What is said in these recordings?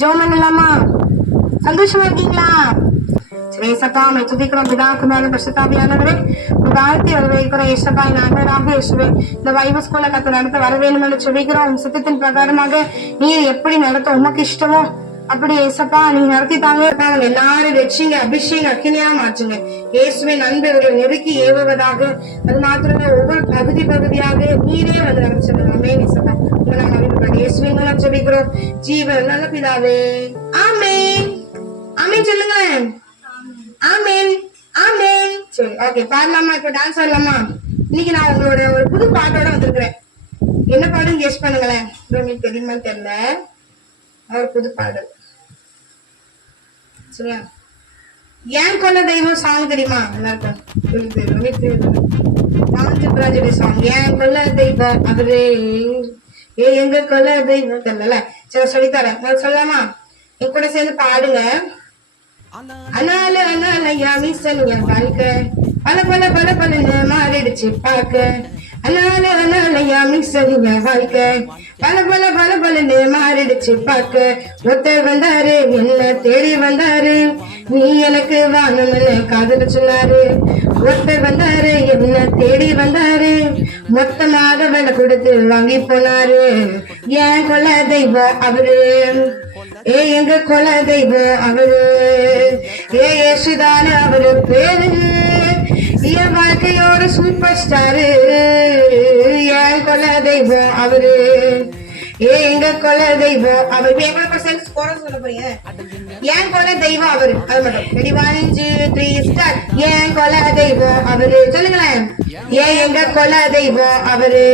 ஜோம் பண்ணலாமா? சந்தோஷமா இருக்கீங்களா? சரி ஏசப்பா உம்மை துதிக்கிறோம். பிதா குமாரன் பரிசுத்தாவியானவரே வாழ்த்தி வரவேற்கிறோம். ஏசப்பா ஆண்டவராக இயேசுவே இந்த பைபிள் ஸ்கூல்ல கத்து நடத்த வர வேண்டும் என்று சொல்லிக்கிறோம். உம் சித்தத்தின் பிரகாரமாக நீர் எப்படி நடத்த உமக்கு இஷ்டமோ அப்படி ஏசப்பா நீங்க நடத்தித்தாங்க. எல்லாரும் ரட்சிங்க, அபிஷேக அக்கினியா மாற்றுங்க. இயேசுவை நண்பர்களை நெருக்கி ஏவுவதாக. அது மாத்திரமே ஒவ்வொரு பகுதியாக நீரே வந்து நடத்துங்க. ஆமென். ஏசப்பா இயேசுவின் மூலம் ஜெபிக்கிறோம் ஜீவன் நல்ல பிதாவே. ஆமென். ஆமென் சொல்லுங்களேன். ஆமென் ஆமென். சரி ஓகே, பாடலாமா? இப்ப டான்ஸ் ஆடலாமா? இன்னைக்கு நான் உங்களோட ஒரு புது பாட்டோட வந்திருக்கிறேன். என்ன பாடுன்னு கெஸ் பண்ணுங்களேன். உங்களுக்கு தெரியுமான்னு தெரியல. ஒரு புது பாடல். சரியா? ஏன் கொல்ல தெய்வம் சாங் தெரியுமா எல்லாருக்கும்? ராஜராஜுடைய சாங் ஏன் கொல்ல தெய்வம் அவரே எங்க கொல்ல தெய்வம் தெரியல. சரி சொல்லித்தரேன், சொல்லலாமா? என் கூட சேர்ந்து பாடுங்க. அனால அனாலயா மீசனியா வாழ்க்கை பல பல பல பலன்னு மாறிடுச்சு பார்க்க. அனால அனாலயா மீசனியா வாழ்க்கை பல பல பல பலன்னு மாறிடுச்சு பார்க்க. ஒருத்தர் வந்தாரு என்ன தேடி வந்தாரு, நீ எனக்கு வாங்கணும்னு காதல சொன்னாரு. ஒருத்தர் வந்தாரு என்ன தேடி வந்தாரு, மொத்தமாக விலை கொடுத்து வாங்கி போனாரு. ஏன் கொல தெய்வம் அவரு, எங்க கொல தெய்வம் அவரு, ஏசுதான அவரு பேரு, என் வாழ்க்கையோட சூப்பர் ஸ்டாரு. என் கொல தெய்வம் அவரு, எங்க கொல தெய்வம் அவரு. எவ்வளவு சொல்ல போறீங்க? என் கொல தெய்வம் அவரு. அது மட்டும் ரெடி 1 2 3 ஸ்டார்ட். என் கொல தெய்வம் அவரு சொல்லுங்களேன். எங்க கொல தெய்வம் அவரு,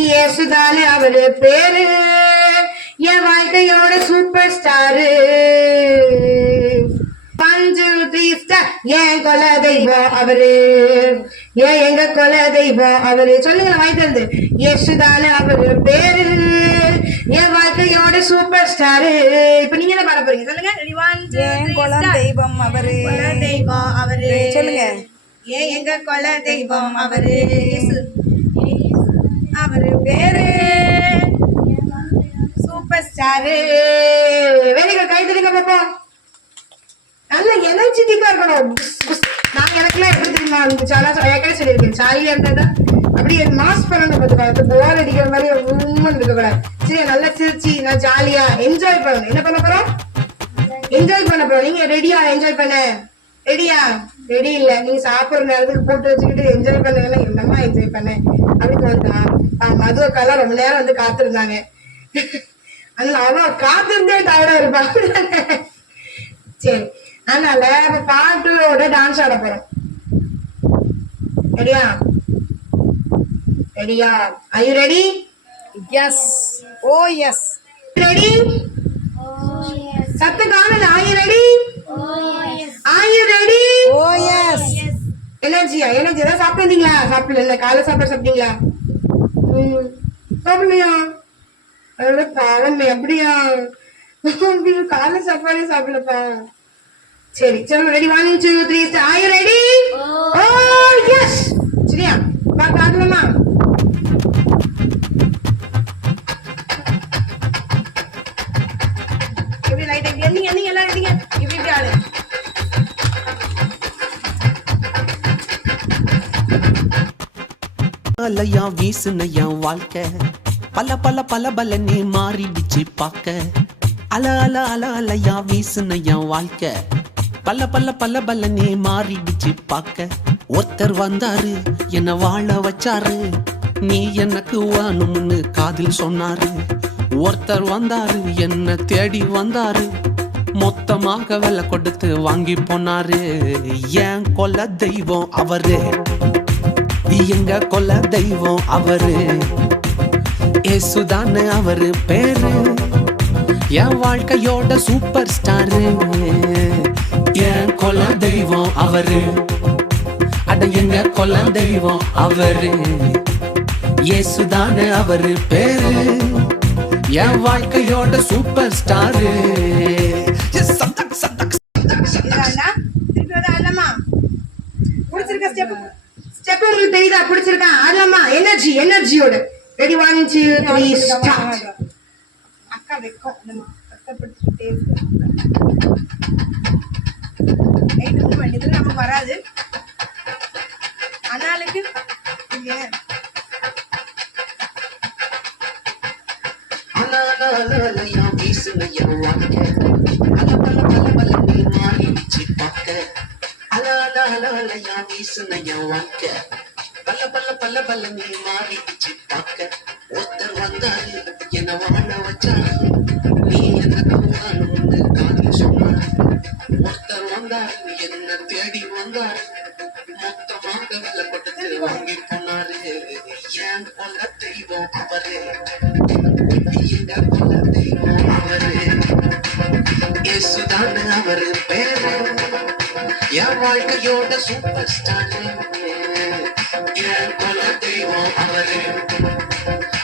இயேசுதானே அவரு பேரு, என் வாழ்க்கையோட சூப்பர் ஸ்டாரு. 1 2 3 ஸ்டார்ட். என் கொல தெய்வம் அவரு, எங்க கொல தெய்வம் அவரு சொல்லுங்களேன். வாய்த்தது இயேசுதானே அவரு பேரு, என் வாழ்க்கையோட சூப்பர் ஸ்டாரு. இப்ப நீங்க என்ன பாட போறீங்க சொல்லுங்க. தெய்வம் அவரு, தெய்வம் அவரு சொல்லுங்க. எங்க கொல தெய்வம் அவரு, அவரு பேரு சூப்பர் ஸ்டாரு. வேலைக்கு கை தருங்க பாப்போம். நல்ல எனர்ஜெட்டிக்கா இருக்கணும். நான் எனக்குலாம் எப்படி தெரியுமா ஏற்கனவே சொல்லியிருக்கேன், ஜாலியா இருந்தா அப்படியே மாஸ் பண்ணணும். பார்த்துக்கோ, போர் அடிக்கிற மாதிரி உண்மை இருக்கக்கூடாது. சரி நல்லா சிரிச்சு நான் ஜாலியா என்ஜாய் பண்ணணும். என்ன பண்ண போறோம்? என்ஜாய் பண்ண போறோம். நீங்க ரெடியா? என்ஜாய் பண்ண ரெடியா? ரெடி இல்ல. நீங்க சாப்பிடுற நேரத்துக்கு போட்டு வச்சுக்கிட்டு என்ஜாய் பண்ணுங்கன்னா என்னமா என்ஜாய் பண்ண அப்படின்னு வந்தா மதுவக்காலாம் ரொம்ப நேரம் வந்து காத்திருந்தாங்க. அதனால அவ காத்திருந்தே டயர்டா இருப்பாங்க. சரி, அதனால இப்ப பாட்டோட டான்ஸ் ஆட போறோம். ரெடியா? ரெடியா? Are you ready? Yes. Oh yes. Ready? Oh yes. சத்து காணல. Are you ready? Oh yes. Are you ready? Oh yes. எனர்ஜியா? எனர்ஜி ஏதாவது சாப்பிட்டீங்களா? சாப்பிடல. காலை சாப்பாடு சாப்பிட்டீங்களா? சாப்பிடலையா? அதோட பாவம். அப்படியா? காலை சாப்பாடே சாப்பிடலப்பா. சரி சரி, ready 1 2 3 start. Are you ready? Oh yes. சரியா? பாக்க ஆடலாமா? எப்படி லைட் எண்ணிங்க எண்ணிங்க எல்லாம் எண்ணிங்க. இப்படி ஆடு. அலையா வீசுனையா வாழ்க்கை பல பல பல பலனே மாறிடுச்சு பாக்க. அல அல அல அலையா வீசுனையா வாழ்க்கை பல பல பல பலனே மாறிடுச்சு பாக்க. ஒருத்தர் வந்தாரு என்ன வாழ வச்சாரு, நீ எனக்கு வேணும்னு காதில் சொன்னாரு. ஒருத்தர் வந்தாரு என்ன தேடி வந்தாரு, மொத்தமாக விலை கொடுத்து வாங்கி போனாரு. ஏன் கொல்ல தெய்வம் அவரு, எங்க கொல்ல தெய்வம் அவரு, ஏசுதானே அவரு பேரு, என் வாழ்க்கையோட சூப்பர் ஸ்டாரு. என் கொல்ல தெய்வம் அவரு, அட எங்க கொல்ல தெய்வம் அவரு, ஏசுதானே அவரு பேரு, என் வாழ்க்கையோட சூப்பர் ஸ்டாரு. ஸ்டெப் உங்களுக்கு தெரியுதா? பிடிச்சிருக்கா? ஆடலாமா? எனர்ஜி எனர்ஜியோட. Ready 1 2 3 start. அக்கா வைக்கும் நம்ம கஷ்டப்பட்டுக்கிட்டே இருக்கோம். லைட் ரொம்ப வேண்டியது நமக்கு வராது. அண்ணாளுக்கு இங்க அலையா வீசுனையா வாழ்க்கை பல பல பல பல நீ மாறிடுச்சு பார்க்க அலையா வீசுனையா வாழ்க்கை பல பல பல பல நீ மாறிடுச்சு பார்க்க ஒருத்தர் வந்தாரு என்ன வாழ வச்சாரு நீ என்ன தூங்கணும்னு காது சொன்னார் ஒருத்தர் வந்தாரு என்ன தேடி வந்தாரு மொத்தமாக விலை கொடுத்து வாங்கி போனாரு ஏன் கொல்ல தெய்வம் அவரு எங்க கொல்ல தெய்வம் அவரு இயேசுதான் அவரு பேரு என் வாழ்க்கையோட சூப்பர் ஸ்டார் என் கொல்ல தெய்வம் அவரு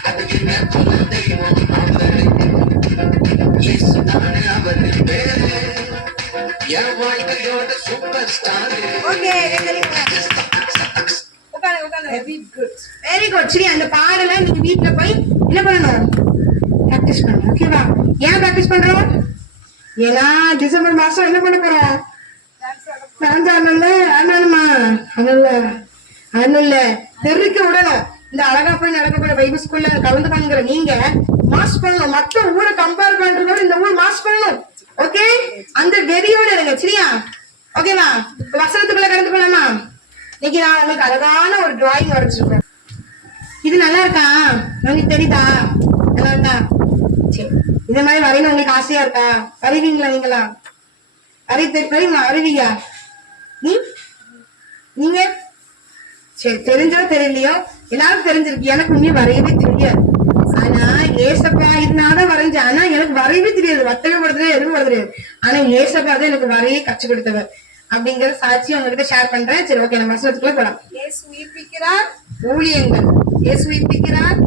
அது எங்க கொல்ல தெய்வம் அவரு இயேசுதான் அவரு பேரு என் வாழ்க்கையோட super star okay very good very good. சரி, அந்த பாடலை நீங்க வீட்டுல போய் என்ன பண்ணணும்? பிராக்டிஸ் பண்ணணும். ஓகேவா? ஏன் பிராக்டிஸ் பண்றோம்? ஏன்னா டிசம்பர் மாசம் என்ன பண்ண போறோம்? டான்ஸ் ஆடணும்ல. ஆடணுமா? அதனால தெரிவிக்க விடணும். இந்த அழகா போய் நடக்கக்கூட பைபிள் ஸ்கூல்ல கலந்து பண்ணுங்கிற நீங்க மாஸ் பண்ணணும். மற்ற ஊரை கம்பேர் பண்றதோட இந்த ஊர் மாஸ் பண்ணணும். ஓகே, அந்த வெறியோட இருங்க. சரியா? ஓகேவா? வசனத்துக்குள்ள கடந்து போலாமா? இன்னைக்கு நான் உங்களுக்கு அழகான ஒரு டிராயிங் வரைச்சிருக்கேன். இது நல்லா இருக்கா? உங்களுக்கு தெரியுதா? நல்லா இருக்கா? சரி, இந்த மாதிரி வரையணும் உங்களுக்கு ஆசையா இருக்கா? வரைவீங்களா? நீங்களா வரைவீங்க? நீங்க சரி, தெரிஞ்சோ தெரியலையோ எல்லாரும் தெரிஞ்சிருக்கு. எனக்கு உண்மையை வரையவே தெரியாது. ஆனா ஏசப்பா இதனால வரைஞ்சேன். ஆனா எனக்கு வரையவே தெரியாது. வட்டவே படுத்துறது எதுவும் படுத்துறது. ஆனா ஏசப்பா தான் எனக்கு வரைய கற்றுக் கொடுத்தவர் அப்படிங்கிற சாட்சி உங்ககிட்ட ஷேர் பண்றேன். சரி, ஓகே, நம்ம வசனத்துக்குள்ள போலாம். இயேசு உயிர்ப்பிக்கிறார் ஊழியங்கள். இயேசு உயிர்ப்பிக்கிறார்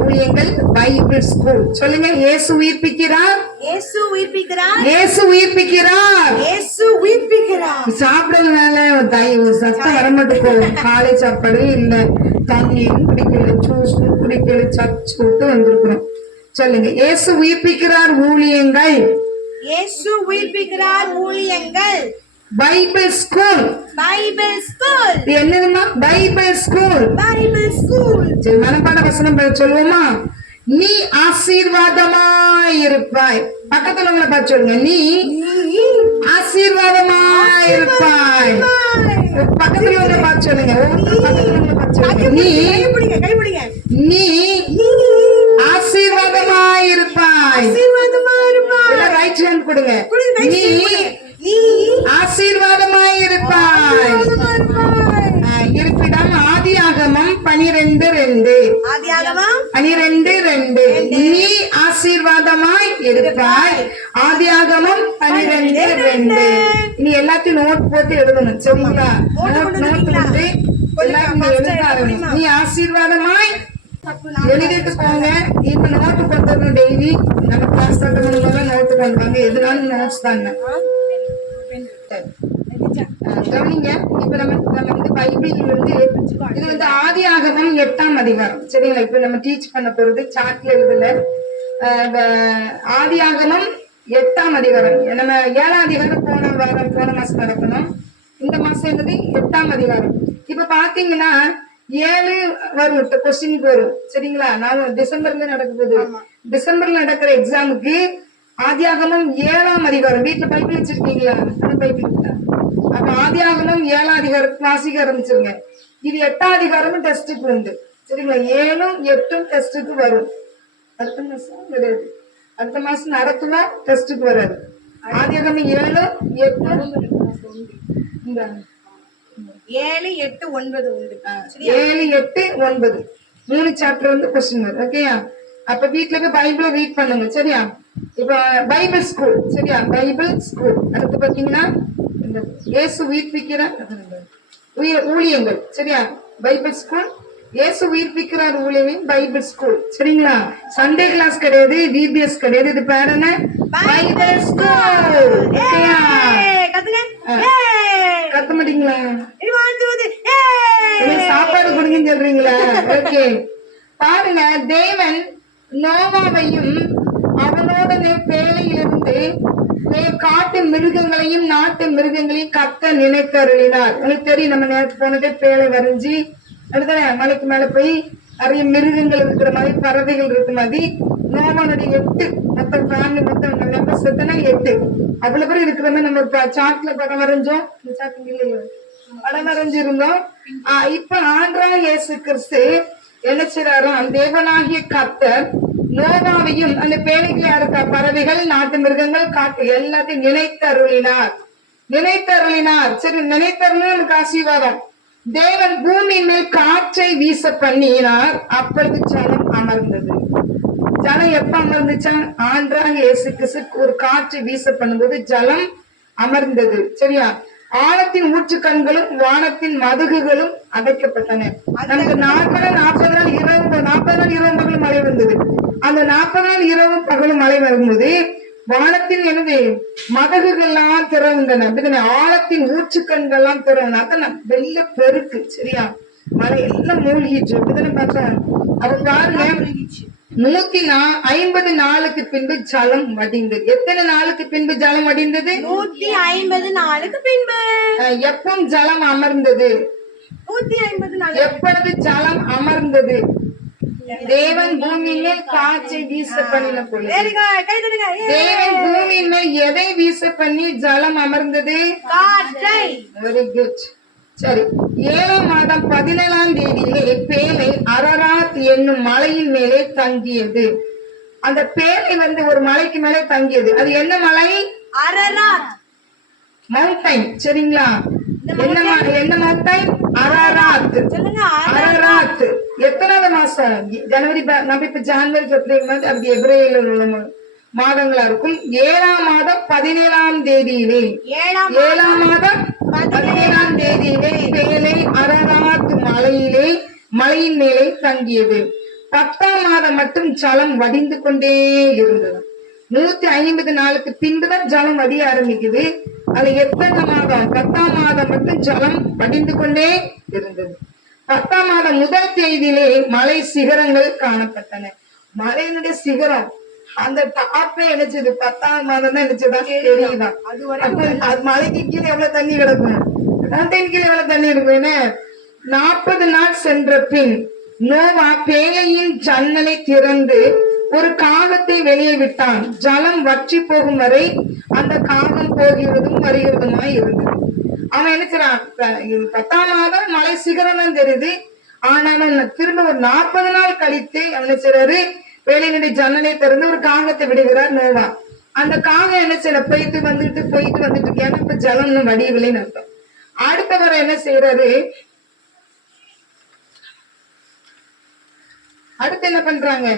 ஊழியங்கள் பைபிள் ஸ்கூல். சொல்லுங்க, இயேசு உயிர்ப்பிக்கிறார். இயேசு உயிர்ப்பிக்கிறார். இயேசு உயிர்ப்பிக்கிறார். இயேசு உயிர்ப்பிக்கிறார். சாப்பிடறதுனால சத்தம் வரமாட்டு போகும். காலை சாப்பாடு இல்ல, தண்ணியும் குடிக்கல, ஜூஸும் குடிக்கல, சர்ச் விட்டு வந்திருக்கிறோம். சொல்லுங்க, இயேசு உயிர்ப்பிக்கிறார் ஊழியங்கள். இயேசு உயிர்ப்பிக்கிறார் ஊழியங்கள் பைபிள் ஸ்கூல். Bible school. இது என்னதுமா? Bible school. Bible school. சரி, மனப்பாட வசனம் சொல்லுவோமா? நீ ஆசீர்வாதமாய் இருப்பாய். பக்கத்துல உங்களை பார்த்து சொல்லுங்க, நீ ஆசீர்வாதமாய் இருப்பாய். பக்கத்துல உங்களை பார்த்து சொல்லுங்க, பக்கத்துல உங்களை பார்த்து சொல்லுங்க, நீ ஆசீர்வாதமாய் இருப்பாய். ரைட் ஹேண்ட் கொடுங்க. நீ ஆசீர்வாதமாய் இருப்பாய். இருப்பிடம் ஆதியாகமம் 12:2. ஆதியாகமம் 12:2. நீ ஆசீர்வாதமாய் இருப்பாய். ஆதியாகமம் 12:2. நீ எல்லாத்தையும் நோட் போட்டு எழுதணும். சரிங்களா? நோட் போட்டு எல்லாரும் எழுத ஆரம்பிக்கணும். நீ ஆசீர்வாதமாய் எழுதிட்டு போங்க. இப்ப நோட்டு போட்டுறோம். டெய்லி நம்ம கிளாஸ் கட்டணும் நோட்டு பண்றாங்க. எதுனாலும் நோட்ஸ் தாங்க. கவனிங்க. இப்ப நம்ம பைபிள் இது ஆதியாகமம் 8ஆம் அதிகாரம். சரிங்களா? இப்ப நம்ம டீச் பண்ண போறது சாட்ல எழுதல. ஆதியாகமம் 8ஆம் அதிகாரம். நம்ம 7ஆம் அதிகாரம் போன மாசம் நடக்கணும். இந்த மாசம் என்னது? 8ஆம் அதிகாரம். இப்ப பாத்தீங்கன்னா 7 வரும், கொஸ்டின் வரும். சரிங்களா? நான் டிசம்பர்ல நடக்க போகுது. டிசம்பர்ல நடக்கிற எக்ஸாமுக்கு ஆதியாகமம் 7ஆம் அதிகாரம். வீட்டுல பைபிள் வச்சிருக்கீங்களா? பைபிள். அப்ப ஆதியாகமம் 7ஆம் அதிகாரம் வாசிக்க ஆரம்பிச்சிருங்க. இது 8ஆம் அதிகாரமும் டெஸ்டுக்கு உண்டு. சரிங்களா? 7ம் 8ம் டெஸ்டுக்கு வரும். அடுத்த மாசம் கிடையாது. அடுத்த மாசம் நடத்துவோம், டெஸ்டுக்கு வராது. ஆதியாகமம் 7, 8, 7, 8, 9 உண்டு. 7, 8, 9 3 சாப்டர் வந்து கொஸ்டின் வரும். ஓகேயா? அப்ப வீட்டுல போய் பைபிள ரீட் பண்ணுங்க. சரியா? இப்ப பைபிள் ஸ்கூல். சரியா? Bible school. அடுத்து பாத்தீங்கன்னா இயேசு உயிர்ப்பிக்கிறார் ஊழியங்கள். சரியா? Bible school. இயேசு உயிர்ப்பிக்கிறார் ஊழியங்கள் பைபிள் ஸ்கூல். சரிங்களா? சண்டே கிளாஸ் கிடையாது, டிபிஎஸ் கிடையாது. இது பேர் என்ன? Bible school. ஓகேயா? கத்த மாட்டீங்களா? சாப்பாடு கொடுங்கன்னு சொல்றீங்களா? ஓகே, பாருங்க. தேவன் நோவாவையும் அவனோடு உடனே பேழையிலிருந்து காட்டு மிருகங்களையும் நாட்டு மிருகங்களையும் கத்த நினைத்தருளினார். உங்களுக்கு தெரியும், நம்ம நேரத்து போனதே பேழை வரைஞ்சி அடுத்த மலைக்கு மேல போய் நிறைய மிருகங்கள் இருக்கிற மாதிரி பறவைகள் இருக்கிற மாதிரி நோவானுடைய 8 மொத்தம் ஃபேமிலி மொத்தம் மெம்பர்ஸ் எத்தனை 8 அவ்வளவு பேர் இருக்கிற மாதிரி நம்ம சாட்ல படம் வரைஞ்சோம். இந்த சாட்டு இல்லையோ படம் வரைஞ்சிருந்தோம். இப்ப ஆண்டவராகிய இயேசு கிறிஸ்து என்ன செய்றாராம், தேவனாகிய கர்த்தர் நோவாவையும் அந்த பேழைகளை இருக்க பறவைகள் நாட்டு மிருகங்கள் காட்டு எல்லாத்தையும் நினைத்தருளினார். சரி, நினைத்தருளும் எனக்கு ஆசீர்வாதம். தேவன் பூமியின் மேல் காற்றை வீச பண்ணினார். அப்பொழுது ஜலம் அமர்ந்தது. ஜலம் எப்ப அமர்ந்துச்சா? ஆண்டவராகிய இயேசு கிறிஸ்து ஒரு காற்றை வீச பண்ணும்போது ஜலம் அமர்ந்தது. சரியா? ஆழத்தின் ஊற்று கண்களும் வானத்தின் மதுகுகளும் அடைக்கப்பட்டன. நமக்கு 40 நாள் இரவு பகலும் மழை வந்தது. அந்த 40 நாள் இரவு பகலும் மழை வரும்போது வானத்தின் எனது மதகுகள்லாம் திறந்தன, ஆழத்தின் ஊற்று கண்கள்லாம் திறந்தன. அதான் வெள்ள பெருக்கு. சரியா? மழை எல்லாம் மூழ்கிட்டு அப்படிதானே பார்த்தோம். அவங்க பாருங்க, 150 நாளுக்கு பின்பு ஜலம் வடிந்தது. எத்தனை நாளுக்கு பின்பு ஜலம் வடிந்தது? 150 நாளுக்கு பின்பு. எப்பவும் ஜலம் அமர்ந்தது? 150 நாள். எப்பொழுது ஜலம் அமர்ந்தது? தேவன் பூமியின் மேல் காற்றை வீச பண்ணின பொழுது. தேவன் பூமியின் மேல் எதை வீச பண்ணி ஜலம் அமர்ந்தது? காற்றை. Very good. சரி, 7ஆம் மாதம் 17ஆம் தேதியிலே பேழை அரராத் என்னும் மலையின் மேலே தங்கியது. அந்த பேழை ஒரு மலைக்கு மேலே தங்கியது. அது என்ன மலை? Ararat mountain. சரிங்களா? என்ன மவுண்டைன்? அரராத். அரராத் எத்தனாவது மாசம்? ஜனவரி. நம்ம இப்ப ஜனவரி பிப்ரவரி அப்படி எப்ரவரியில உள்ள மாதங்களா இருக்கும். 7ஆம் மாதம் 17ஆம் தேதியிலே 7ஆம் மாதம் 17ஆம் தேதியிலே பேழை அரராத் மலையின் மேலே தங்கியது. 10ஆம் மாதம் மட்டும் ஜலம் வடிந்து கொண்டே இருந்தது. 150 நாளுக்கு பின்புதான் ஜலம் வடிய ஆரம்பிக்குது. அது எத்தனை மாதம்? 10ஆம் மாதம் மட்டும் ஜலம் வடிந்து கொண்டே இருந்தது. 10ஆம் மாதம் முதல் தேதியிலே மலை சிகரங்கள் காணப்பட்டன. மலையினுடைய சிகரம் அந்த டாப்பே நினைச்சது 10ஆம் மாதம் தான் நினைச்சதான் தெரியுதான். அது மலைக்கு கீழே எவ்வளவு தண்ணி கிடக்கும், மவுண்டைன் கீழே எவ்வளவு தண்ணி இருக்கும். என்ன 40 நாள் சென்ற பின் நோவா பேழையின் ஜன்னலை திறந்து ஒரு காகத்தை வெளியே விட்டான். ஜலம் வற்றி போகும் வரை அந்த காகம் போகிறதும் வருகிறதுமாய் இருந்தது. அவன் என்ன செய்றான், 10ஆம் மாதம் மலை சிகரம் தான் தெரியுது. ஆனாலும் திரும்ப ஒரு 40 நாள் கழித்து அவனை செய்றாரு, வேலையினுடைய ஜன்னலை திறந்து ஒரு காகத்தை விடுகிறார் நோவா. அந்த காகம் என்ன செய்யற, போயிட்டு வந்துட்டு எனக்கு ஜலம் வடியவில்லைன்னு அர்த்தம். அடுத்தவர் என்ன செய்யறாரு, அடுத்து என்ன பண்றாங்க,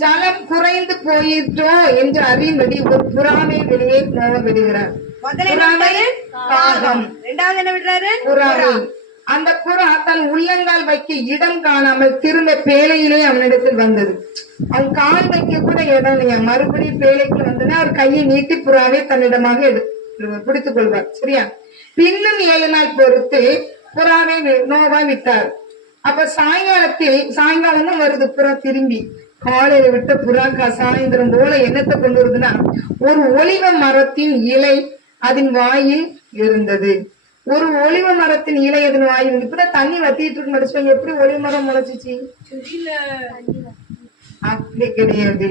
ஜலம் குறைந்து போயிட்டோ என்று அறியும்படி ஒரு புறாவை வெளியே நோவா விடுகிறார். காகம். இரண்டாவது என்ன விடுறாரு? புறாவை. அந்த புறா தன் உள்ளங்கால் வைக்க இடம் காணாமல் திரும்ப பேழையிலே அவனிடத்தில் வந்தது. அவன் கால் வைக்க கூட இடம் இல்லையா. மறுபடியும் பேழைக்கு வந்தனா அவர் கையை நீட்டி புறாவை தன்னிடமாக பிடித்துக் கொள்வார். சரியா? பின்னும் 7 நாள் பொறுத்து புறாவை நோவா விட்டார். அப்ப சாயங்காலம் வருது புறா திரும்பி. காலையில விட்ட புறா சாயந்தரம் போல என்னத்தை கொண்டு வருதுன்னா ஒரு ஒலிவ மரத்தின் இலை அதன் வாயில் இருந்தது. ஒரு ஒலிவ மரத்தின் இலை அதன் வாயில். இப்பதான் தண்ணி வத்திட்டு இருக்கு மனுஷங்க. எப்படி ஒலிவ மரம் முளைச்சிச்சு? அப்படி கிடையாது.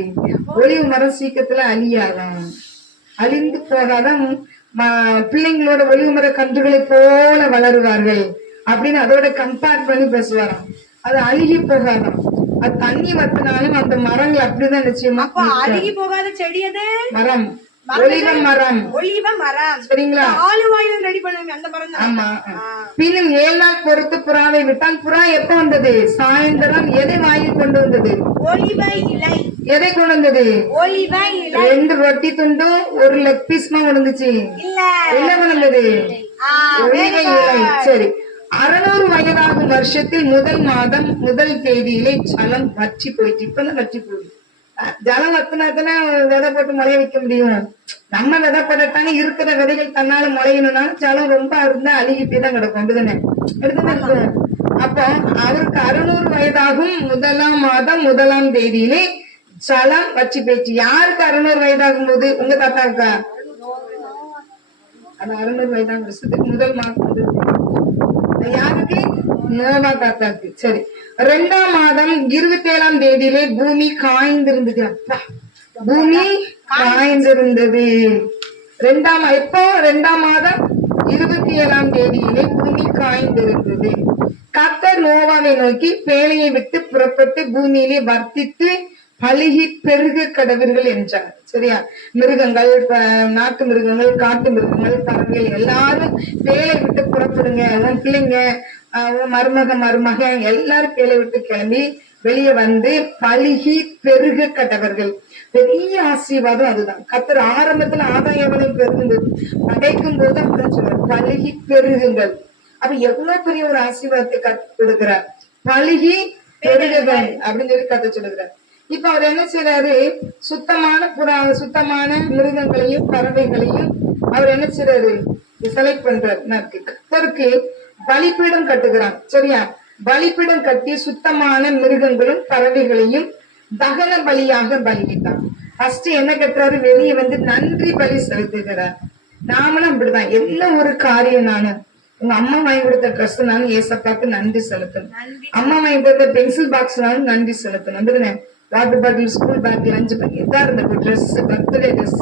ஒலிவ மரம் சீக்கிரத்துல அழியாதான், அழிந்து போகாதான். பிள்ளைங்களோட ஒலிவ மர கன்றுகளை போல வளருவார்கள் அப்படின்னு அதோட கம்பேர் பண்ணி பேசுவாராம். அது அழுகி போகாதான். அது தண்ணி வத்தினாலும் அந்த மரங்கள் அப்படிதான் நிச்சயமா அழுகி போகாத செடி. அது மரம், ஒலிவ மரம். ஒலிவ மரம். சரிங்களா? ஆலுவாயில் ரெடி பண்ணுங்க அந்த மரம். ஆமா. பின்னும் 7 நாள் பொறுத்து புறாவை விட்டான். புறா எப்ப வந்தது? சாயந்தரம். எதை வாயில் கொண்டு வந்தது? ஒலிவ இலை. எதை கொண்டு வந்தது? ஒலிவ இலை. 2 ரொட்டி துண்டும் ஒரு லெக் பீஸ்மா கொண்டு என்ன கொண்டு ஒலிவ இலை. சரி. 600 வயதாகும் வருஷத்தில் முதல் மாதம் முதல் தேதியிலே ஜலம் வற்றி போயிட்டு. இப்பதான் வற்றி போகுது. ஜலம் வத்தினாத்தானே விதை போட்டு முளைய வைக்க முடியும். நம்ம விதை போட்டானே இருக்கிற விதைகள் தன்னால முளையணும்னா ஜலம் ரொம்ப இருந்தா அழுகிட்டே தான் கிடக்கும். அப்படிதானே எடுத்துதான். அப்போ அவருக்கு 600 வயதாகும் 1ஆம் மாதம் 1ஆம் தேதியிலே சலம் வச்சு பேச்சு. யாருக்கு 600 வயதாகும் போது? உங்க தாத்தாவுக்கா? அது 600 வயதாகும் வருஷத்துக்கு முதல் மாதம் வந்து யாருக்கு? நோவா தாத்தாக்கு. சரி, 2ஆம் மாதம் 27ஆம் தேதியிலே பூமி காய்ந்திருந்தது. அப்பா, பூமி காய்ந்திருந்தது. எப்போ? 2ஆம் மாதம் 27ஆம் தேதியிலே பூமி காய்ந்திருந்தது. கர்த்தர் நோவாவை நோக்கி, பேழையை விட்டு புறப்பட்டு பூமியிலே வர்த்தித்து பலுகி பெருக கடவீர்கள் என்றார். சரியா? மிருகங்கள், நாட்டு மிருகங்கள், காட்டு மிருகங்கள், பறவைகள் எல்லாரும் பேழை விட்டு புறப்படுங்க. உன் பிள்ளைங்க, உன் மருமக எல்லாரும் பேழை விட்டு கிளம்பி வெளியே வந்து பலுகி பெருக கடவர்கள். பெரிய ஆசீர்வாதம் அதுதான். கர்த்தர் ஆரம்பத்துல ஆதாயவனை பெருகும்போது படைக்கும் போது அப்படிதான் சொல்றாரு, பலுகி பெருகுங்கள். அப்ப எவ்வளவு பெரிய ஒரு ஆசீர்வாதத்தை கத்து கொடுக்கிறார். பலுகி பெருகுகள் அப்படின்னு சொல்லி கத்து சொல்லுகிறார். இப்ப அவர் என்ன செய்யறாரு? சுத்தமான மிருகங்களையும் பறவைகளையும் அவர் என்ன செய்யறாரு? செலக்ட் பண்றாரு. கர்த்தருக்கு பலிபீடம் கட்டுகிறான். சரியா? பலிபீடம் கட்டி சுத்தமான மிருகங்களும் பறவைகளையும் தகன பலியாக பலியிட்டான். ஃபர்ஸ்ட் என்ன கட்டுறாரு? வெளியே வந்து நன்றி பலி செலுத்துகிறார். நாமளும் அப்படிதான். என்ன ஒரு காரியம், நானும் உங்க அம்மா வாங்கி கொடுத்த ட்ரெஸ் நானும் ஏசப்பாக்கு நன்றி செலுத்தணும். அம்மா வாங்கி கொடுத்த பென்சில் பாக்ஸ் நானும் நன்றி செலுத்தணும். அப்படிதானே? Water bottle, school bag, lunch bag, எதா இருந்தது, ட்ரெஸ், பர்த்டே ட்ரெஸ்,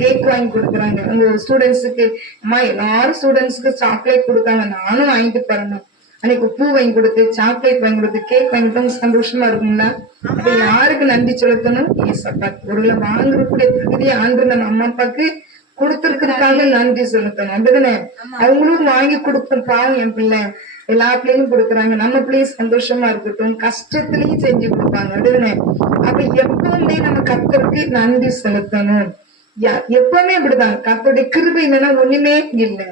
கேக் வாங்கி கொடுக்குறாங்க. உங்க ஸ்டூடெண்ட்ஸுக்கு, அம்மா எல்லாரும் ஸ்டூடெண்ட்ஸுக்கு சாக்லேட் கொடுத்தாங்க, நானும் வாங்கிட்டு போறேன். அன்னைக்கு பூ வாங்கி கொடுத்து, சாக்லேட் வாங்கி கொடுத்து, கேக் வாங்கி கொடுத்தா சந்தோஷமா இருக்குங்களா? அப்ப யாருக்கு நன்றி செலுத்தணும்? ஏசப்பாக்கு. பொருளை வாங்குறக்கூடிய தகுதியை ஆண்டு நம்ம அம்மா அப்பாக்கு கொடுத்திருக்கிறதுக்காக நன்றி செலுத்தணும். அப்படிதானே? அவங்களும் வாங்கி கொடுக்கும். பாவம், என் பிள்ளை எல்லா பிள்ளையும் கொடுக்குறாங்க, நம்ம பிள்ளையும் சந்தோஷமா இருக்கட்டும், கஷ்டத்திலையும் செஞ்சு கொடுப்பாங்க. அப்படிதானே? அப்ப எப்பவுமே நம்ம கர்த்தருக்கு நன்றி செலுத்தணும். எப்பவுமே அப்படிதான். கர்த்தருடைய கிருபை இல்லைன்னா ஒண்ணுமே இல்லை.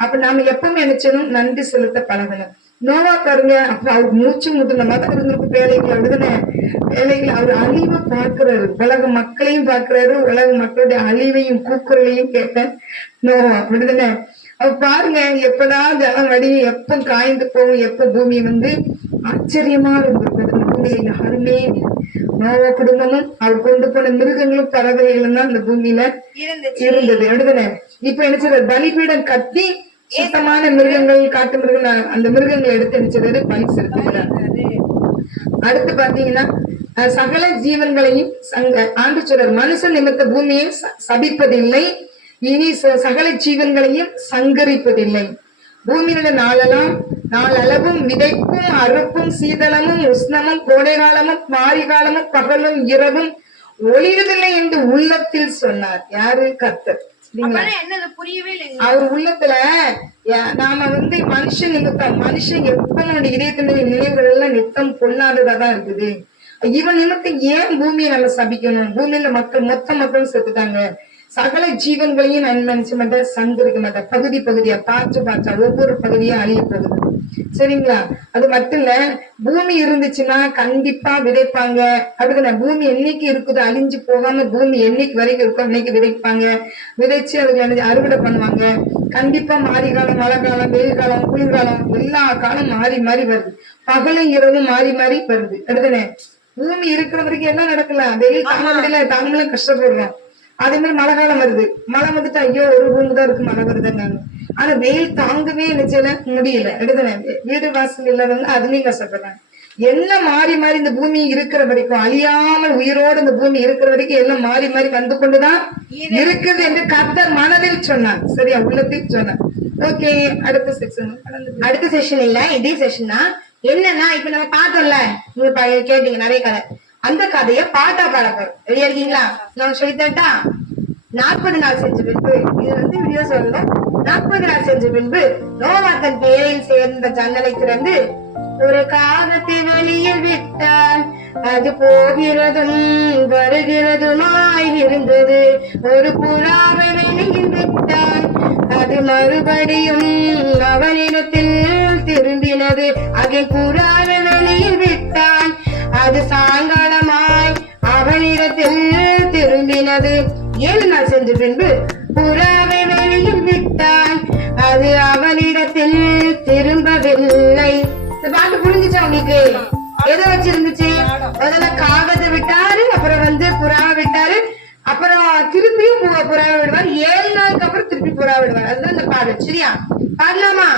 அப்ப நாம எப்பவுமே நினைச்சணும் நன்றி செலுத்த பழகணும். நோவா பாருங்க, அப்ப அவர் மூச்சு முட்டுன மாதிரி இருந்திருக்கு வேலைகள். அப்படிதானே? வேலைகள் அவர் அழிவை பார்க்கிறாரு, உலக மக்களையும் பார்க்கிறாரு, உலக மக்களுடைய அழிவையும் கூக்குரலையும் கேட்டேன் நோவா. அப்படிதானே? அவர் பாருங்க, எப்பதான் ஜலம் வடியும், எப்ப காய்ந்து போகும், எப்ப பூமி வந்து ஆச்சரியமா இருந்திருக்கு. பூமியில யாருமே நோவா குடும்பமும் அவர் கொண்டு போன மிருகங்களும் பறவைகளும் தான் இந்த பூமியில இருந்தது. அப்படிதானே? இப்ப என்ன செய்யறது? பலிபீடம் கட்டி சுத்தமான மிருகங்கள், காட்டு மிருகங்கள், அந்த மிருகங்களை எடுத்து நினைச்சது பலி செலுத்துகிறார். அடுத்து பாத்தீங்கன்னா சகல ஜீவன்களையும் ஆண்டு சொல்றார், மனுஷன் நிமித்த பூமியை சபிப்பதில்லை, இனி சகல ஜீவன்களையும் சங்கரிப்பதில்லை. பூமியில நாளளவும் விதைப்பும் அறுப்பும் சீதளமும் உஷ்ணமும் கோடை காலமும் மாரி காலமும் பகலும் இரவும் ஒளிவதில்லை என்று உள்ளத்தில் சொன்னார். யாரு? கர்த்தர். அவர் உள்ளத்துல நாம வந்து மனுஷன் நிமித்தம், மனுஷன் எப்ப நம்முடைய இதயத்தினுடைய நினைவுகள் எல்லாம் நித்தம் பொல்லாததான் இருக்குது. இவன் நிமித்தம் ஏன் பூமியை நம்ம சபிக்கணும்? பூமியில மொத்த மக்களும் செத்துட்டாங்க. சகல ஜீவன்களையும் நான் நினைச்ச மாட்டேன், சங்கரிக்க மாட்டேன். பகுதியா பார்த்தா ஒவ்வொரு பகுதியும் அழிய போகுது. சரிங்களா? அது மட்டும் இல்ல, பூமி இருந்துச்சுன்னா கண்டிப்பா விதைப்பாங்க. அப்படிதானே? பூமி என்னைக்கு இருக்குது, அழிஞ்சு போகாம பூமி என்னைக்கு வரைக்கும் இருக்கோ அன்னைக்கு விதைப்பாங்க. விதைச்சு அதுக்கு அறுவடை பண்ணுவாங்க. கண்டிப்பா மாரி காலம், மழை காலம், வெயில் காலம், குளிர்காலம், எல்லா காலம் மாறி மாறி வருது. பகலும் இரவும் மாறி மாறி வருது. அப்படிதானே? பூமி இருக்கிற வரைக்கும் என்ன நடக்கலாம்? வெயில் தாங்க முடியல, தாங்கலாம் கஷ்டப்படுறோம். அதே மாதிரி மழை காலம் வருது, மழை வந்துட்டு ஐயோ ஒரு ரூம் தான் இருக்கு, மழை வருதுன்னாங்க. ஆனா வெயில் தாங்கவே நினைச்சல முடியல. அப்படிதானே? வீடு வாசல் இல்லாதவங்க அதுலயும் கஷ்டப்படுறாங்க. எல்லாம் மாறி மாறி இந்த பூமி இருக்கிற வரைக்கும், அழியாமல் உயிரோடு இந்த பூமி இருக்கிற வரைக்கும் எல்லாம் மாறி மாறி வந்து கொண்டுதான் இருக்குது என்று கர்த்தர் மனதில் சொன்னார். சரியா? உள்ளத்தில் சொன்னார். ஓகே, அடுத்த செக்ஷன் இல்ல, இதே செக்ஷன் தான். என்னன்னா, இப்ப நம்ம பார்த்தோம்ல, நீங்க கேட்டீங்க நிறைய கதை, அந்த கதைய பாட்டா பாட போறோம். ரெடியா இருக்கீங்களா? நான் சொல்லித்தரட்டா? 40 நாள் செஞ்ச பின்பு, இது வந்து வீடியோ சொல்லணும். 40 நாள் செஞ்ச பின்பு நோவா தன் பேரையில் சேர்ந்த ஜன்னலை திறந்து ஒரு காகத்தை வெளியில் விட்டான். அது போகிறதும் வருகிறதுமாய் இருந்தது. ஒரு புறாவை வெளியில் விட்டான். அது மறுபடியும் அவனிடத்தில் திரும்பினது. அதை புறாவை வெளியில் விட்டான். அது சாயங்காலமாய் அவனிடத்தில் திரும்பினது. 7 நாள் சென்ற பின்பு புறாவை வெளியில் விட்டான். அது அவனிடத்தில் திரும்பவில்லை. இந்த பாட்டு புரிஞ்சுச்சா உங்களுக்கு? எதை வச்சிருந்துச்சு? முதல்ல காகத்தை விட்டாரு, அப்புறம் வந்து புறா விட்டாரு, அப்புறம் திருப்பியும் புறா விடுவார். 7 நாளுக்கு அப்புறம் திருப்பி புறா விடுவார். அதுதான் இந்த பாடல். சரியா? பாடலாமா?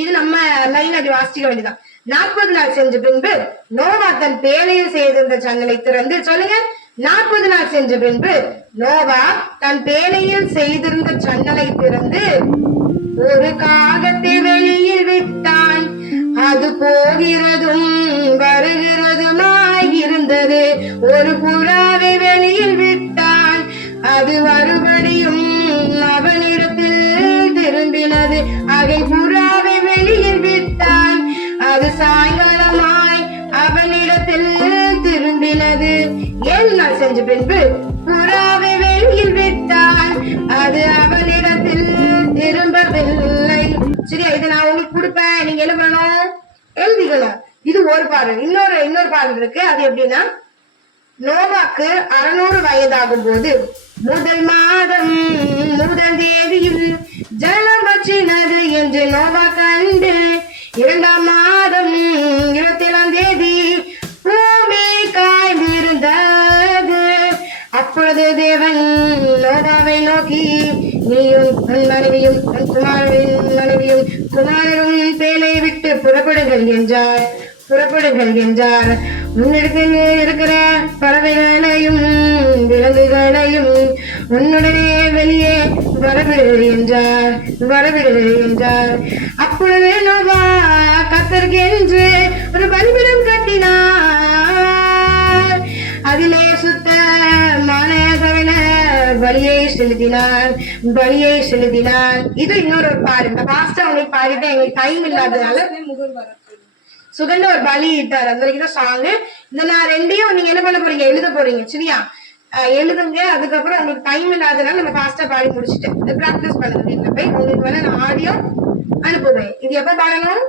இது நம்ம லைன் அடி வாசிக்க வேண்டியதான். 40 நாள் சென்ற பின்பு நோவா தன் பேழையில் செய்திருந்த ஜன்னலை திறந்து, சொல்லுங்க. 40 நாள் சென்ற பின்பு நோவா தன் பேழையில் செய்திருந்த ஜன்னலை திறந்து ஒரு காகத்தை வெளியில் விட்டான். அது போகிறதும் வருகிறதுமாய் இருந்தது. ஒரு புறாவை வெளியில் விட்டான். அது மறுபடியும் அவனிடத்தில் திரும்பினது. அதை புறாவை வெளியில் விட்டான். அது சாயங்காலமாய் அவனிடத்தில் திரும்பினது. 7 நாள் சென்ற பின்பு புறாவை வெளியில் விட்டான். அது அவனிடத்தில் திரும்பவில்லை. சரியா? இது நான் உங்களுக்கு கொடுப்பேன், நீங்க என்ன பண்ணணும்? எழுதிக்கணும். இது ஒரு பாடல். இன்னொரு பாடல் இருக்கு. அது எப்படின்னா, நோவாக்கு 600 வயதாகும் போது முதல் மாதம் முதல் தேதியில் ஜலம் வற்றினது என்று நோவா கண்டு, 2ஆம் மாதம் 27ஆம் தேதி பூமி காய்ந்திருந்தது. அப்பொழுது தேவன் நோவாவை நோக்கி, நீயும் உன் மனைவியும் உன் மனைவியும் குமாரரும் பேலை விட்டு புறப்படுங்கள் என்றார். உன்னிடத்தில் இருக்கிற பறவைகளையும் விலங்குகளையும் உன்னுடனே வெளியே வரவிடு என்றார். அப்பொழுது நோவா கர்த்தருக்கு என்று ஒரு பலிபீடம் கட்டினார். அதிலே சுத்த மானதவன பலியை செலுத்தினார். இது இன்னொரு பாடு. இந்த பாஸ்டா உங்களுக்கு பாடிட்டு எங்களுக்கு டைம் இல்லாததால சுகண்ட ஒரு பலி இட்டார். அது வரைக்கும் தான் சாங்கு. இந்த நான் 2ஐயும் நீங்க என்ன பண்ண போறீங்க? எழுத போறீங்க. சரியா? எழுதுங்க. அதுக்கப்புறம் உங்களுக்கு டைம் இல்லாதனால நம்ம ஃபாஸ்டா பாடி முடிச்சுட்டு இதை பிராக்டிஸ் பண்ணுங்க வீட்டுல போய். உங்களுக்கு வேணா நான் ஆடியோ அனுப்புவேன். இது எப்ப பாடணும்?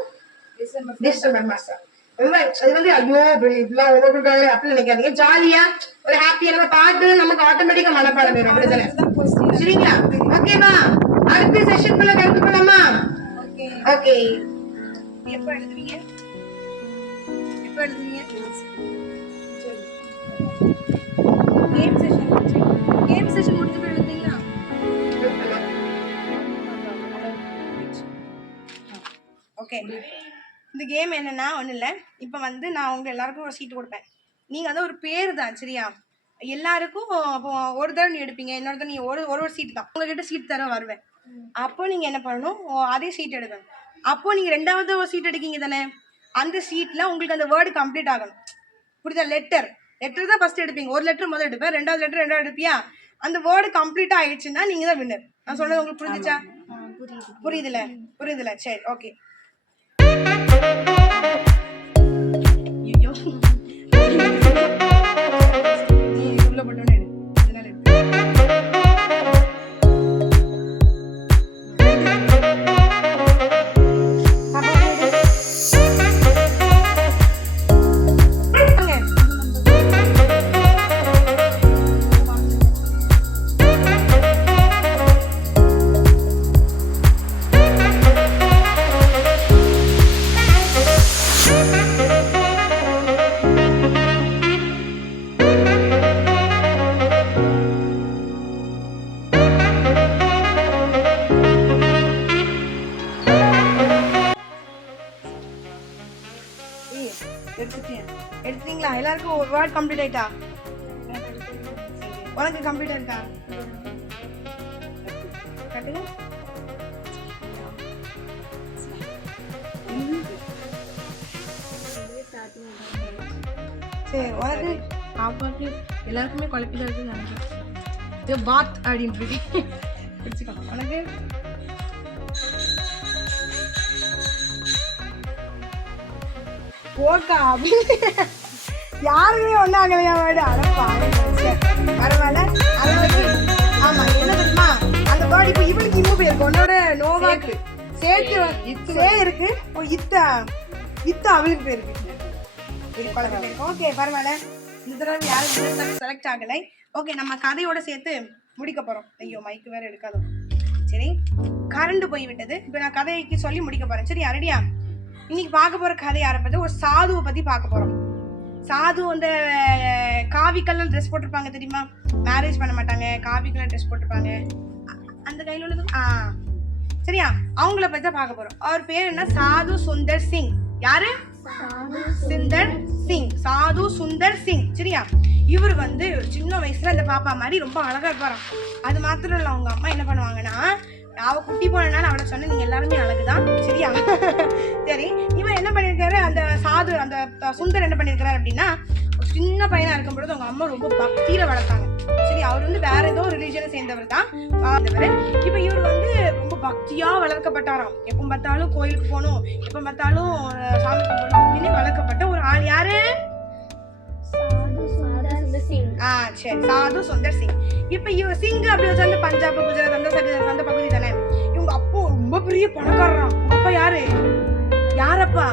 டிசம்பர் மாசம். ரொம்ப அது வந்து ஐயோ இப்படிலாம் ஒவ்வொரு அப்படி நினைக்காதீங்க. ஜாலியா ஒரு ஹாப்பியா நம்ம பாட்டு நமக்கு ஆட்டோமேட்டிக்கா மனப்பாடம் வரும். அப்படிதானே? சரிங்களா? ஓகேவா? அடுத்த செஷனுக்குள்ள கலந்து போலாமா? ஓகே. எப்ப எழுதுவீங்க? கேம் செஷன் முடிச்சுட்டு எழுதுறீங்களா? ஓகே. இந்த கேம் என்னன்னா ஒன்றும் இல்லை. இப்போ வந்து நான் உங்க எல்லாருக்கும் ஒரு சீட்டு கொடுப்பேன். நீங்கள் வந்து ஒரு பேர் தான். சரியா? எல்லாருக்கும் அப்போ ஒரு தடவை நீ எடுப்பீங்க, இன்னொரு தடவை நீ ஒரு சீட்டு தான். உங்ககிட்ட சீட் தர வருவேன். அப்போ நீங்கள் என்ன பண்ணணும்? அதே சீட் எடுக்கணும். அப்போ நீங்கள் 2வது ஒரு சீட் எடுக்கீங்க தானே, அந்த சீட்டில் உங்களுக்கு அந்த வேர்டு கம்ப்ளீட் ஆகணும். புரியுதா? லெட்டர் தான் ஃபர்ஸ்ட் எடுப்பீங்க. ஒரு லெட்டர் முதல் எடுப்பேன், 2வது லெட்டர் 2வது எடுப்பியா? அந்த வேர்டு கம்ப்ளீட் ஆயிடுச்சுன்னா நீங்கள் தான் வின்னர். நான் சொன்னது உங்களுக்கு புரிஞ்சுச்சா? புரியுதுல? சரி, ஓகே. ஐயோ, நீ உள்ள போட்டோன்னு எடு. இதனால எடு. எடுத்துட்டீங்களா? எல்லாருக்கும் ஒரு வேர்ட் கம்ப்ளீட் ஆயிட்டா? உனக்கு கம்ப்ளீட் ஆயிட்டா? கட்டுங்க. சரி, உனக்கு பாப்பாக்கு எல்லாருக்குமே குழப்பிதான் இருக்குன்னு நினைக்கிறேன். பாத் அப்படின்னு பிடிச்சிக்கோ. உனக்கு ஓகா அப்படின்னு யாருமே ஒன்றாகலையா வேர்டு? அடப்பா, பரவாயில்ல. அதாவது ஆமா, என்ன தெரியுமா, அந்த வேர்டு இப்போ இவளுக்கு இன்னும் போயிருக்கு. உன்னோட நோவாக்கு சேர்த்து சே இருக்கு. ஓ, இத்தா அவளுக்கு போயிருக்கு. ஓகே, பரவாயில்ல. இந்த தடவை யாரும் செலக்ட் ஆகலை. ஓகே, நம்ம கதையோட சேர்த்து முடிக்க போறோம். ஐயோ, மைக்கு வேற எடுக்காதோ. சரி, கரண்ட் போய் விட்டது. இப்போ நான் கதைக்கு சொல்லி முடிக்க போறேன். சரியா? ரெடியா? இன்னைக்கு பார்க்க போற கதை யாரை பத்தி, ஒரு சாதுவை பத்தி பார்க்க போறோம். சாது அந்த காவி கலர் ட்ரெஸ் போட்டிருப்பாங்க தெரியுமா, மேரேஜ் பண்ண மாட்டாங்க, காவி கலர் ட்ரெஸ் போட்டிருப்பாங்க, அந்த கையில் உள்ளது சரியா, அவங்கள பத்தி தான் பார்க்க போறோம். அவர் பேர் என்ன, சாது சுந்தர் சிங். யாரு? சுந்தர் சிங், சாது சுந்தர் சிங். சரியா, இவர் வந்து சின்ன வயசுல இந்த பாப்பா மாதிரி ரொம்ப அழகா இருப்பாராம். அது மாத்திரம் இல்ல, அவங்க அம்மா என்ன பண்ணுவாங்கன்னா, அவ குட்டி போனனால அவளை சொன்ன நீங்க எல்லாருமே அழகுதான். சரியா, சரி, இவன் என்ன பண்ணிருக்காரு, அந்த சாது அந்த சுந்தர் என்ன பண்ணிருக்காரு அப்படின்னா, சின்ன பையனா இருக்கும் பொழுது அவங்க அம்மா ரொம்ப பக்தியில வளர்த்தாங்க. சரி, அவர் வந்து வேற ஏதோ ரிலீஜனை சேர்ந்தவர் தான். இப்ப இவர் வந்து ரொம்ப பக்தியா வளர்க்கப்பட்டாராம். எப்ப பார்த்தாலும் கோயிலுக்கு போகணும், எப்ப பார்த்தாலும் சாமிக்கு போகணும் அப்படின்னு வளர்க்கப்பட்ட ஒரு ஆள். யாரு? சரி, சாது சுந்தர் சிங். இப்ப இவர் சிங் அப்படி வச்சு அந்த பஞ்சாப், குஜராத் அந்த பகுதி தானே. இவங்க அப்போ ரொம்ப பெரிய பணக்காரராம். அப்பா யாரு? யாரப்பா?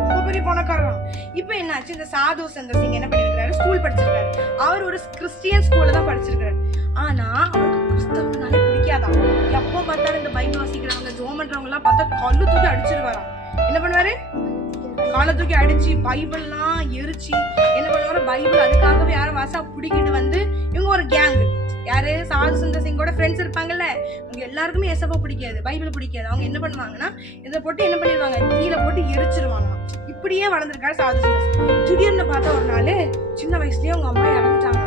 ரொம்ப பெரிய பணக்காரராம். இப்ப என்னாச்சு, இந்த சாது சுந்தர் சிங் என்ன பண்ணிருக்காரு, ஸ்கூல் படிச்சிருக்காரு. அவர் ஒரு கிறிஸ்டியன் ஸ்கூல்ல தான் படிச்சிருக்காரு. ஆனா அவருக்கு கிறிஸ்தவனாலே பிடிக்காதான். எப்போ பார்த்தாலும் இந்த பைபிள் வாசிக்கிறவங்க, ஜோம் பண்றவங்க எல்லாம் பார்த்தா கல்லு தூக்கி அடிச்சிருவாராம். என்ன பண்ணுவாரு, காலை தூக்கி அடிச்சு பைபிள்லாம் எரிச்சு என்ன பண்ணுவாரு, பைபிள் அதுக்காகவே யாரும் வாசா பிடிக்கிட்டு வந்து, இவங்க ஒரு கேங். யாரு? சாது சுந்தர் சிங்கோட ஃப்ரெண்ட்ஸ் இருப்பாங்கல்ல, அவங்க எல்லாருக்குமே ஏசப்பா பிடிக்காது, பைபிள் பிடிக்காது. அவங்க என்ன பண்ணுவாங்கன்னா, இதை போட்டு என்ன பண்ணிடுவாங்க, தீயில போட்டு எரிச்சிருவாங்க. இப்படியே வளர்ந்துருக்காரு சாது சுந்தர் சிங். திடீர்னு பார்த்தா ஒரு நாள் சின்ன வயசுலயே அவங்க அம்மா இறந்துட்டாங்க.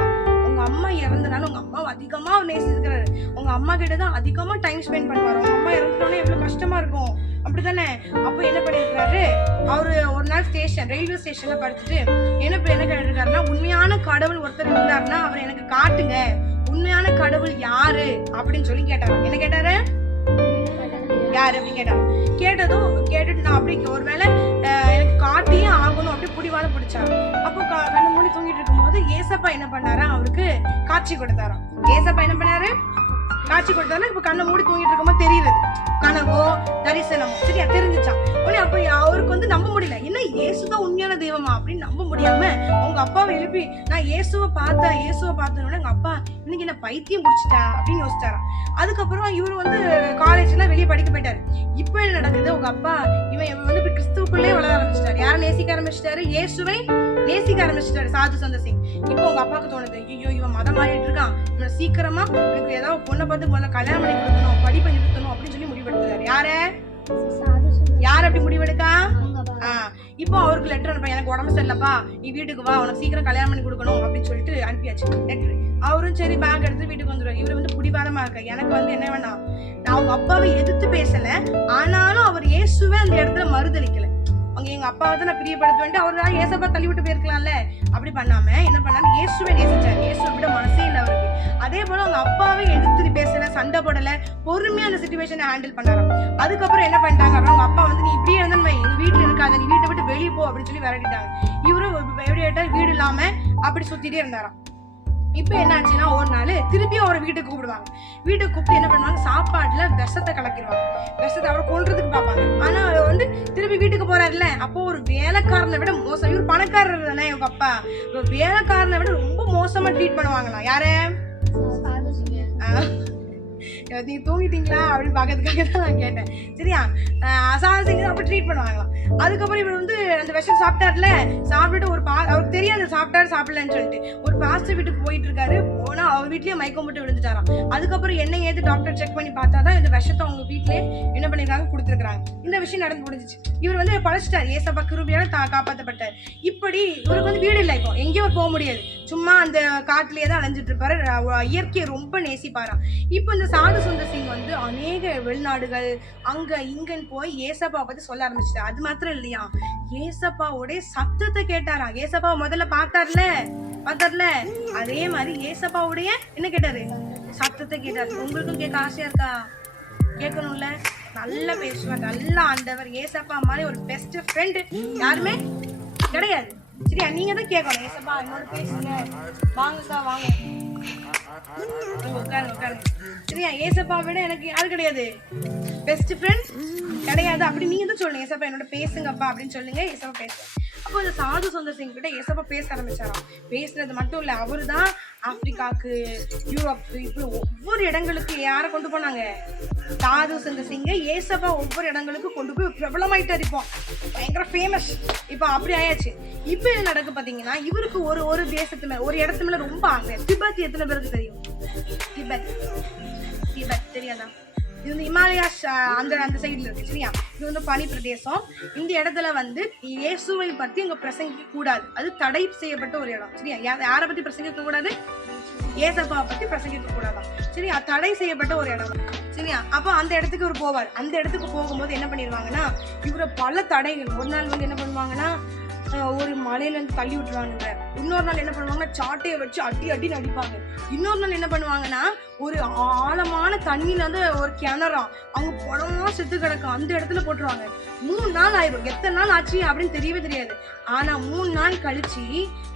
உங்க அம்மா இறந்தனால உங்க அம்மாவை அதிகமா நேசிக்கிறாரு. உங்க அம்மா கிட்டதான் அதிகமா டைம் ஸ்பெண்ட் பண்ணுவாரு. உங்க அம்மா இறந்துட்டோன்னே எவ்வளவு கஷ்டமா இருக்கும், அப்படித்தானே? அப்ப என்ன பண்ணிருக்காரு, அவரு ஒரு நாள் ரயில்வே ஸ்டேஷன்ல படிச்சுட்டு என்ன கேட்டிருக்காருன்னா, உண்மையான கடவுள் ஒருத்தர் இருந்தாருன்னா அவர் எனக்கு காட்டுங்க, உண்மையான கடவுள் யாரு அப்படின்னு சொல்லி கேட்டாரு. என்ன கேட்டாரு, யாரு அப்படின்னு கேட்டாரு. கேட்டுட்டு நான் அப்படி ஒருவேளை எனக்கு காட்டியே ஆகணும் அப்படி புடிவாதம் பிடிச்சாரு. அப்போ கண்ணு மூடி தூங்கிட்டு இருக்கும் போது ஏசப்பா என்ன பண்ணாரா, அவருக்கு காட்சி கொடுத்தாராம். ஏசப்பா என்ன பண்ணாரு, காட்சி கொடுத்தாரு. இப்ப கண்ணை மூடி தூங்கிட்டு இருக்கும்போது தெரியுது, கனவோ தரிசனமோ. சரியா, தெரிஞ்சுச்சான். உடனே அப்ப அவருக்கு வந்து நம்ப முடியல, என்ன இயேசுதான் உண்மையான தெய்வமா அப்படின்னு நம்ப முடியாம அவங்க அப்பாவை எழுப்பி, நான் இயேசுவை பார்த்தேன்னு எங்க அப்பா இன்னைக்கு என்ன பைத்தியம் பிடிச்சிட்டா அப்படின்னு யோசிச்சாராம். அதுக்கப்புறம் இவர் வந்து காலேஜ்ல வெளியே படிக்க போயிட்டாரு. இப்ப என்ன நடக்குது, உங்க அப்பா இவன் வந்து இப்ப கிறிஸ்துவுக்குள்ளே வளர ஆரம்பிச்சிட்டாரு. யாரை நேசிக்க ஆரம்பிச்சிட்டாரு, இயேசுவை நேசிக்க ஆரம்பிச்சிட்டாரு சாது சுந்தர் சிங். இப்போ உங்க அப்பாவுக்கு தோணுது, ஐயோ இவன் மதம் மாறிட்டு இருக்கான், இவன் சீக்கிரமா எனக்கு ஏதாவது பொண்ணை பார்த்து முதல்ல கல்யாணம் பண்ணி கொடுக்கணும், படிப்பை நிறுத்தணும் அப்படின்னு சொல்லி முடிவெடுத்தாரு. யார் அப்படி முடிவெடுக்கா? இப்போ அவருக்கு லெட்டர் அனுப்ப, எனக்கு உடம்பு சரியில்லப்பா, நீ வீட்டுக்கு வா, உனக்கு சீக்கிரம் கல்யாணம் பண்ணி கொடுக்கணும் அப்படின்னு சொல்லிட்டு அனுப்பியாச்சு லெட்டர். அவரும் சரி பேக் எடுத்து வீட்டுக்கு வந்துடுவார். இவர் வந்து பிடிவாதமா இருக்க, எனக்கு வந்து என்ன வேணா, நான் அவங்க அப்பாவை எதிர்த்து பேசல, ஆனாலும் அவர் இயேசுவே அந்த இடத்துல மறுதளிக்கல. அவங்க எங்க அப்பாவை தான் நான் பிரியப்படுத்த வேண்டிய, அவரு ஏசப்பா தள்ளி விட்டு போயிருக்கலாம்ல, அப்படி பண்ணாம என்ன பண்ணாரு, இயேசுவே நேசிச்சாரு. இயேசுவை விட மனசே இல்லை அவருக்கு. அதே போல அவங்க அப்பாவை எதிர்த்து பேசல, சண்டை போடல, பொறுமையா அந்த சிச்சுவேஷனை ஹேண்டில் பண்ணாராம். அதுக்கப்புறம் என்ன பண்ணிட்டாங்க, அப்புறம் அவங்க அப்பா வந்து நீ இப்படியே இருந்தா எங்க வீட்டுல இருக்காத, நீ வீட்டை விட்டு வெளியே போ அப்படின்னு சொல்லி விரட்டிட்டாங்க. இவரும் எப்படி வீடு இல்லாம அப்படி சுத்திட்டே இருந்தாராம். இப்ப என்ன ஆச்சுன்னா, ஒரு நாள் திருப்பியும் அவரை வீட்டுக்கு கூப்பிடுவாங்க. வீட்டுக்கு கூப்பிட்டு என்ன பண்ணுவாங்க, சாப்பாட்டுல விஷத்தை கலக்கிடுவாங்க. விஷத்தை அவரை கொல்றதுக்கு பார்ப்பாங்க. ஆனா அவர் வந்து திருப்பி வீட்டுக்கு போறாருல்ல, அப்போ ஒரு வேலைக்காரனை விட மோசம், இவர் பணக்காரர் தானே இவங்க அப்பா, வேலைக்காரனை விட ரொம்ப மோசமா ட்ரீட் பண்ணுவாங்களாம். யாரு? நீங்க தூங்கிட்டீங்களா அப்படின்னு பாக்கிறதுக்காக தான் நான் கேட்டேன். சரியா, சாது சிங் அப்ப ட்ரீட் பண்ணுவாங்களாம். அதுக்கப்புறம் இவர் வந்து அந்த விஷம் சாப்பிட்டார்ல, சாப்பிட்டுட்டு அவருக்கு தெரியாது சாப்பிடலன்னு சொல்லிட்டு ஒரு பாஸ்டர் வீட்டுக்கு போயிட்டு இருக்காரு. போனா அவர் வீட்லயே மயக்கம் போட்டு விழுந்துட்டாராம். அதுக்கப்புறம் என்ன ஏது டாக்டர் செக் பண்ணி பார்த்தாதான் இந்த விஷத்தை அவங்க வீட்லயே என்ன பண்ணிருக்காங்க, கொடுத்துருக்காங்க. இந்த விஷயம் நடந்து முடிஞ்சிச்சு. இவர் வந்து பழச்சிட்டார், ஏசப்பா கிருபையால காப்பாற்றப்பட்டார். இப்படி இவருக்கு வந்து வீடு இல்லை, இப்போ எங்கேயும் போக முடியாது, சும்மா அந்த காட்டுலயே தான் அலைஞ்சிட்டு இருப்பாரு. இயற்கையை ரொம்ப நேசிப்பாராம். இப்போ இந்த சாது சுந்தர் சிங் வந்து அநேக வெளிநாடுகள் அங்க இங்கன்னு போய் ஏசப்பா பத்தி சொல்ல ஆரம்பிச்சிட்டாரு. அது மாத்திரம் இல்லையா, ஏசப்பாவோட சத்தத்தை கேட்டாரா. ஏசப்பா முதல்ல பார்த்தார்ல, அதே மாதிரி ஏசப்பாவுடைய என்ன கேட்டாரு, சத்தத்தை கேட்டாரு. உங்களுக்கும் கேட்க ஆசையா இருக்கா? கேட்கணும்ல. நல்லா பேசுவார், நல்லா ஆண்டவர். ஏசப்பா மாதிரி ஒரு பெஸ்ட் ஃப்ரெண்ட் யாருமே கிடையாது. சரியா, நீங்க தான் கேட்கணும், ஏசப்பா என்னோட பேசுங்க, வாங்கக்கா வாங்க, உட்காருங்க. சரியா, ஏசப்பா விட எனக்கு யாரு கிடையாது, பெஸ்ட் ஃப்ரெண்ட் கிடையாது. அப்படி நீங்க தான் சொல்லுங்க, ஏசப்பா என்னோட பேசுங்கப்பா அப்படின்னு சொல்லுங்க. ஏசப்பா பேசுங்க. அப்போ இந்த சாது சுந்தர் சிங் கிட்ட ஏசப்பா பேச ஆரம்பிச்சாராம். பேசுறது மட்டும் இல்ல, அவரு தான் ஆப்பிரிக்காக்கு, யூரோப்பு, இப்படி ஒவ்வொரு இடங்களுக்கு யாரை கொண்டு போனாங்க? சாது சுந்தர் சிங்கை ஏசப்பா ஒவ்வொரு இடங்களுக்கு கொண்டு போய் பிரபலமாயிட்டாரு. இப்போ பயங்கர ஃபேமஸ். இப்போ அப்படி ஆயாச்சு. இப்போ என்ன நடக்கு பாத்தீங்கன்னா, இவருக்கு ஒரு தேசத்துல ஒரு இடத்து மேல ரொம்ப ஆசை. திபெத் எத்தனை பேருக்கு தெரியும்? திபெத் தெரியாதா? இது வந்து இமாலயாஸ் அந்த சைடுல இருக்கு, சரியா? இது வந்து பனி பிரதேசம். இந்த இடத்துல வந்து இயேசுவை பத்தி அங்க பிரசங்கிக்க கூடாது, அது தடை செய்யப்பட்ட ஒரு இடம், சரியா? யாரை பத்தி பிரசங்கிக்க கூடாது? ஏசப்பாவை பத்தி பிரசங்கிக்க கூடாதான், சரியா? தடை செய்யப்பட்ட ஒரு இடம், சரியா? அப்போ அந்த இடத்துக்கு இவர் போவார். அந்த இடத்துக்கு போகும்போது என்ன பண்ணிடுவாங்கன்னா, இவரை பல தடைகள். ஒரு நாள் வந்து என்ன பண்ணுவாங்கன்னா, ஒரு மலையில இருந்து தள்ளி விட்டுருவாங்க. இன்னொரு நாள் என்ன பண்ணுவாங்கன்னா, சாட்டையை வச்சு அடி நடிப்பாங்க. இன்னொரு நாள் என்ன பண்ணுவாங்கன்னா, ஒரு ஆழமான தண்ணியில வந்து ஒரு கிணறாம், அவங்க படமா செத்து கிடக்கும், அந்த இடத்துல போட்டுருவாங்க. 3 நாள் ஆயிடும். எத்தனை நாள் ஆச்சு அப்படின்னு தெரியவே தெரியாது. ஆனா 3 நாள் கழிச்சு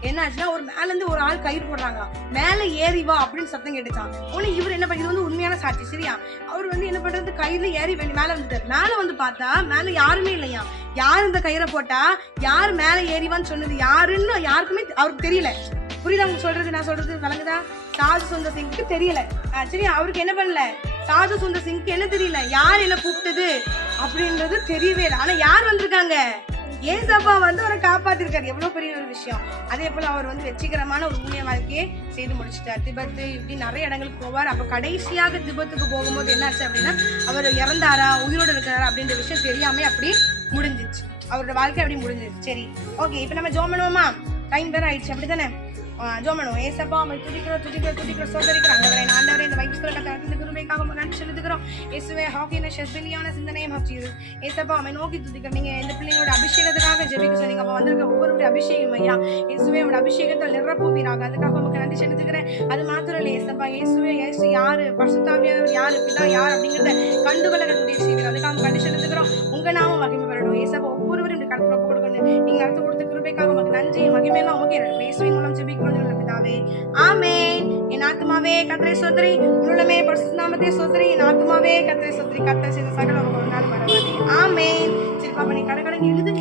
என்ன ஆச்சுன்னா, ஒரு மேல இருந்து ஒரு ஆள் கயிறு போடுறாங்க, மேல ஏறி வா அப்படின்னு சத்தம் கேட்டுச்சான். உடனே இவர் என்ன பண்ண, இது வந்து உண்மையான சாட்சி, சரியா? அவர் வந்து என்ன பண்றது, கயிறுல ஏறி மேல வந்துட்டாரு. மேல வந்து பார்த்தா மேல யாருமே இல்லையா. யார் இந்த கயிறை போட்டா, யார் மேல ஏறிவான்னு சொன்னது யாருன்னு யாருக்குமே அவருக்கு தெரியல. புரியுதா உங்களுக்கு சொல்றது? நான் சொல்றது விளங்குதா? சாது சுந்தர் சிங்க்கு தெரியல, சரியா? அவருக்கு என்ன பண்ணல, சாது சுந்தர் சிங்க்கு என்ன தெரியல, யார் என்ன கூப்பிட்டது அப்படின்றது தெரியவே இல்லை. ஆனா யார் வந்திருக்காங்க? ஏசப்பா வந்து அவரை காப்பாத்திருக்காரு. எவ்வளவு பெரிய ஒரு விஷயம். அதே போல அவர் வந்து வெற்றிகரமான ஒரு ஊழிய வாழ்க்கையை செய்து முடிச்சிட்டார். திபெத்து இப்படி நிறைய இடங்களுக்கு போவார். அப்ப கடைசியாக திபெத்துக்கு போகும்போது என்னாச்சு அப்படின்னா, அவர் இறந்தாரா உயிரோடு இருக்கிறாரா அப்படின்ற விஷயம் தெரியாம அப்படி முடிஞ்சிச்சு. அவரோட வாழ்க்கை அப்படி முடிஞ்சிச்சு. சரி, ஓகே. இப்ப நம்ம ஜோம் பண்ணுவோமா? டைம் வேற ஆயிடுச்சு, அப்படித்தானே? ஜோம் பண்ணுவோம். ஏசப்பா அவன் துதிக்கிறோம் சோதரிக்கிறோம். ஆண்டவரே, ஆண்டவரே, இந்த வைப்புகளுக்கு குருமைக்காக நன்றி செலுத்துக்கிறோம். இயேசுவே, ஹாக்கின ஷெஸ்பிலியான சிந்தனையும் ஹாக்கிது. ஏசப்பா அவனை நோக்கி துதிக்கிறோம். நீங்க இந்த பிள்ளைங்களோட அபிஷேகத்துக்காக ஜெபிக்க சொன்னீங்க. அப்ப வந்திருக்க ஒவ்வொருடைய அபிஷேகம் ஐயா, இயேசுவே உங்களோட அபிஷேகத்தால் நிரப்புவீராக. அதுக்காக உங்களுக்கு நன்றி செலுத்துக்கிறேன். அது மாத்திரம் இல்லை ஏசப்பா, இயேசுவே இயேசு யாரு, பரிசுத்தாவியானவர் யாரு, பிதா யார் அப்படிங்கிறத கண்டுகொள்ள உதவி செய்வீர். அதுக்காக நன்றி செலுத்துக்கிறோம். உங்க நாமம் மகிமை பெறணும். ஏசப்பா ஒவ்வொருவரும் இந்த கடத்துல ஒப்பு கொடுக்கணும். நீங்க அடுத்து கொடுத்த கிருபைக்காக உங்களுக்கு நன்றி, மகிமையெல்லாம் உமக்கே. இயேசுவின் மூலம் ஜெபிக்கிறோம் பிதாவே, ஆமென். என் ஆத்துமாவே கர்த்தரை ஸ்தோத்திரி, உள்ளமே பரிசுத்த நாமத்தை ஸ்தோத்திரி. என் ஆத்துமாவே கர்த்தரை ஸ்தோத்திரி. கர்த்தர் செய்த சகல உபகாரங்களும் மறவாதே. ஆமென். சரி பாப்பா, நீ கடகடன்னு எழுது.